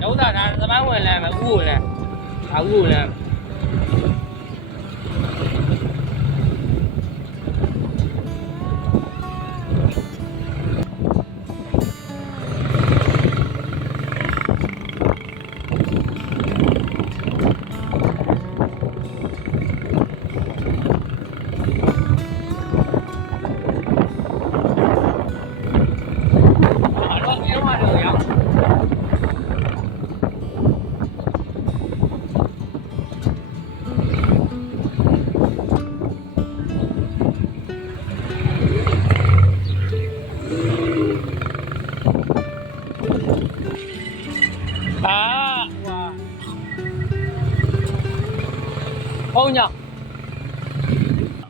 đúng rồi nó bán rồi làm mà u rồi nè ở u rồi nè အာဟွာဘုံညောင်း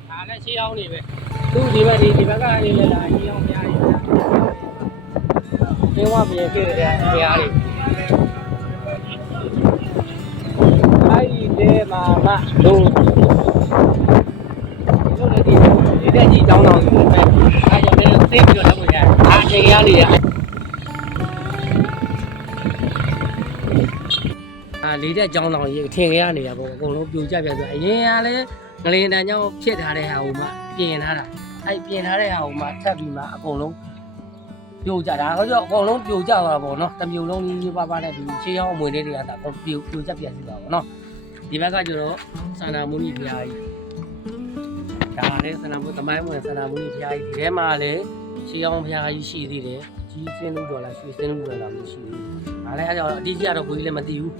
ဒါလည်းရှေးအောင်နေပဲသူဒီဘက်ဒီဒီဘက်ကနေလည်းလာရှေးအောင်များနေတယ်ကျင်းဝပြေပြည့်တယ်ဘုရားလေးအဲ့ဒီတဲမှာမတို့တို့လည်းဒီဒီတဲ့ကြီးတောင်းတောင်းနေတယ်အဲ့ကြောင့်လည်းသိပြီးတော့လုပ်နေရတယ်အာချိန်ရနေရအာ လေးတဲ့ကြောင်းတော်ကြီးထင်ခဲ့ရနေတာပေါ့အကုန်လုံးပြိုကျပြဆိုအရင်ကလည်းငလင်တန်ကြောင့်ဖြစ်ထားတဲ့ဟာကိုမှပြင်ထားတာအဲ့ပြင်ထားတဲ့ဟာကိုမှထပ်ပြီးမှအကုန်လုံးပြိုကျတာဟောကြောအကုန်လုံးပြိုကျသွားတာပေါ့နော်တစ်မျိုးလုံးကြီးကြီးပါပါနဲ့ဒီခြေရောင်းအမွေလေးတွေကဒါပြိုပြိုကျပြစီတာပေါ့နော်ဒီဘက်ကကျတော့စန္ဒာမုနိဘုရားကြီးဒါလည်းစန္ဒာမုသမိုင်းဝင်စန္ဒာမုနိဘုရားကြီးဒီထဲမှာလည်းခြေရောင်းဘုရားကြီးရှိသေးတယ်ကြီးစင်းလို့တော်လားရွှေစင်းလို့တော်လားမရှိဘူးဒါလည်းအဲ့ကြောင့်အတိအကျတော့ကိုကြီးလည်းမသိဘူး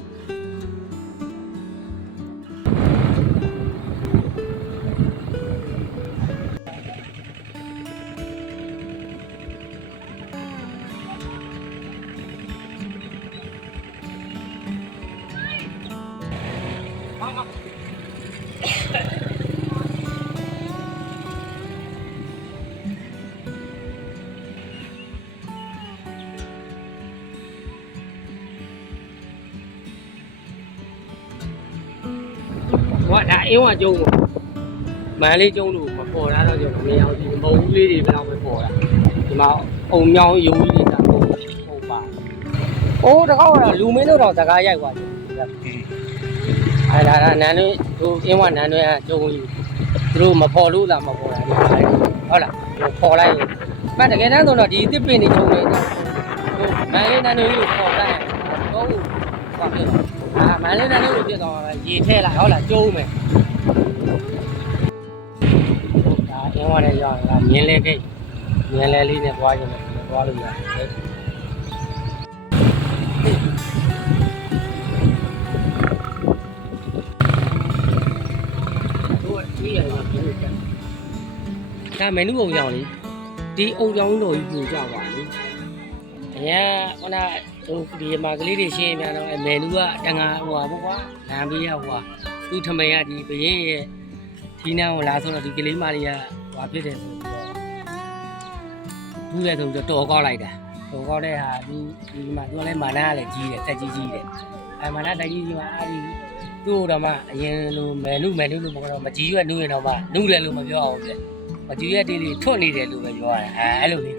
ဟောဒါအင်းဝကျုံပေါ့မန်လေးကျုံလို့မပေါ်တာတော့ကျွန်တော်မရအောင်ဒီမုံဦးလေးတွေဘယ်တော့ပဲပေါ်တာဒီမှာအုံမြောင်းရိုးကြီးတာပုံပုံပါအိုးတကောက်ကလူမင်းတို့တော့စကားရိုက်သွားတယ် အဲဒါဒါနန်းတို့သူအင်းဝနန်းတို့ကကျုံကြီးသူတို့မပေါ်လို့လားမပေါ်တာဟုတ်လားပေါ်လိုက်မတကယ်တမ်းဆိုတော့ဒီတစ်ပင်နေကျုံနေတာမန်လေးနန်းတို့ကိုပေါ်လိုက်တော့ဘာဖြစ်လဲအာမန်လေးနဲ့လို့ပြတော့ရေထဲလာဟုတ်လားကျုံးမယ်ဒါအင်းဝရဲရောက်လာမြင်းလဲကိတ်မြင်းလဲလေးနဲ့သွားရင်လည်းသွားလို့ရတယ် ဒါမနုံအောင်လေဒီအုံကြောင်းတော်ကြီးပြူကြပါလေအရင်ခုနဟိုဒီမှာကလေးတွေရှင်းပြန်တော့အဲမယ်နူကတန်ငါဟိုပါပေါ့ကွာလမ်းပေးရဟိုပါသူ့ထမိန်ကဒီဘရင်ရဲ့ဒီနန်းကိုလာဆိုတော့ဒီကလေးမလေးကဟိုဖြစ်တယ်ဆိုပြီးတော့ဘူးလေဆိုတော့တော်ကောက်လိုက်တာတော်ကောက်တဲ့ဟာဒီဒီမှာသူကလည်းမာနကလည်းကြီးတယ်တက်ကြီးကြီးတယ်အဲမာနတက်ကြီးကြီးမှာအဲဒီသူ့တော့မှအရင်လိုမယ်နုမယ်နုလို့မပြောတော့မကြီးရွက်နုရင်တော့မှနုလည်းလို့မပြောအောင်ပြ မကြီးရွက်ဒီလေးထွတ်နေတယ်လို့ပဲပြောရတယ်အဲအဲ့လိုလေး